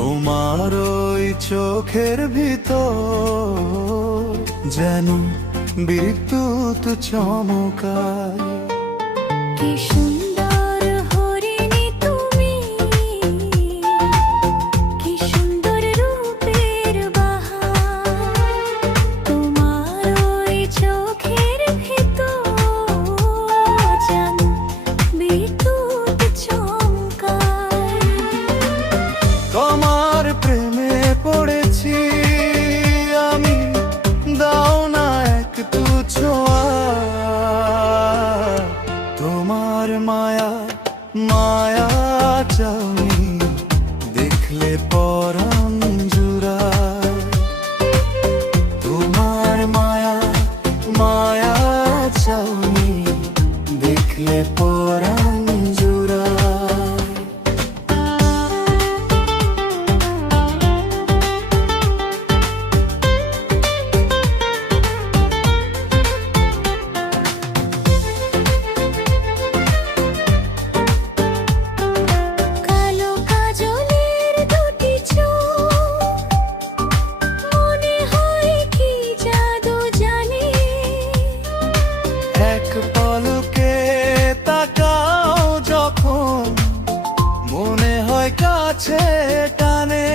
তোমার ওই চোখের ভিতর যেন বিদ্যুৎ চমকায়। কি সুন্দর হরিণী তুমি, কি সুন্দর রূপের বাহার। তোমার ওই চোখের ভিতর যেন বিদ্যুৎ চমকায়। তোমার প্রেমে পড়েছি আমি, দাও না একটু ছোঁয়া। তোমার মায়া মায়া চাউনি দেখলে পরাণ জুড়ায়। তোমার মায়া মায়া চাউনি দেখলে পরাণ জুড়ায়। কালো কাজলের দুটি চোখ, মনে হয় কি জাদু জানে। এক পলকে তাকাও যখন, মনে হয় কাছে টানে।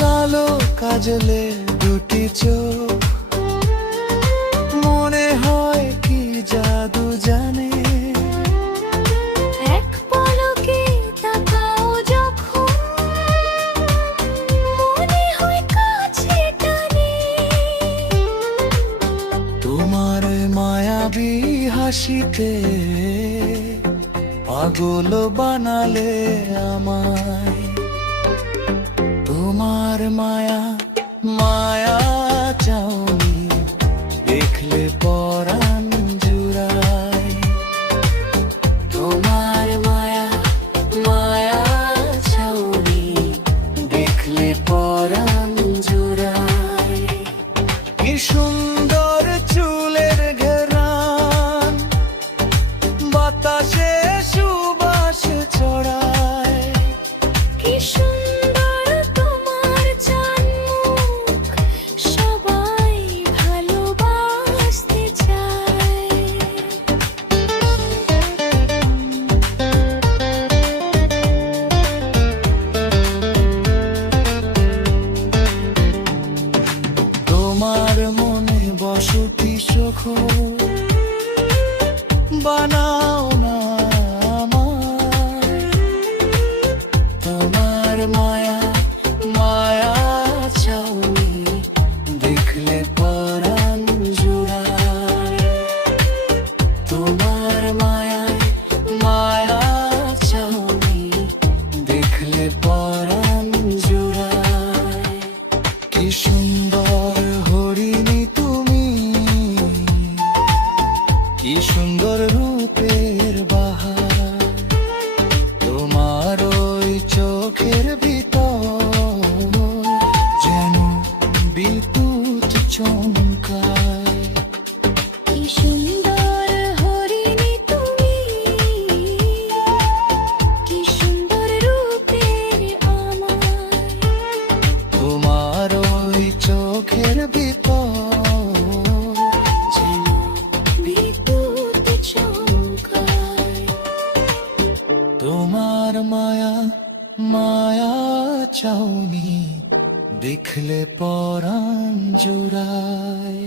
কালো কাজলে দুটি চোখ, মনে হয় কি জাদু জানে। এক পলকে তাকাও যখন, মনে হয় কাছে টানে। তোমার মায়াবী হাসিতে পাগল বানালে আমায়। তোমার মায়া মায়া চাউনি দেখলে পরাণ জুড়ায়। তোমার মায়া মায়া চাউনি দেখলে পরাণ জুড়ায়। কি সুন্দর চুলের ঘেরান, বাতাসে সুবাস ছড়ায়। কি সুন্দর তোমার চানমুখ, সবাই ভালোবাসতে চায়। তোমার মনে বসতি সুখ বানাও না আমায়। তোমার মায়া মায়া চাউনি দেখলে পরাণ জুড়ায়। তোমার মায়া মায়া চাউনি দেখলে পরাণ জুড়ায়। কি সুন্দর হরিণী তুমি, কি সুন্দর রূপের বাহার। তোমার ওই চোখের ভিতর যেন বিদ্যুৎ চমকায়। কি সুন্দর হরিণী তুমি, কি সুন্দর রূপের আমার। তোমার ওই চোখের ভিতর যেন বিদ্যুৎ চমকায়। তোমার মায়া মায়া চাউনি দেখলে পরাণ জুড়ায়।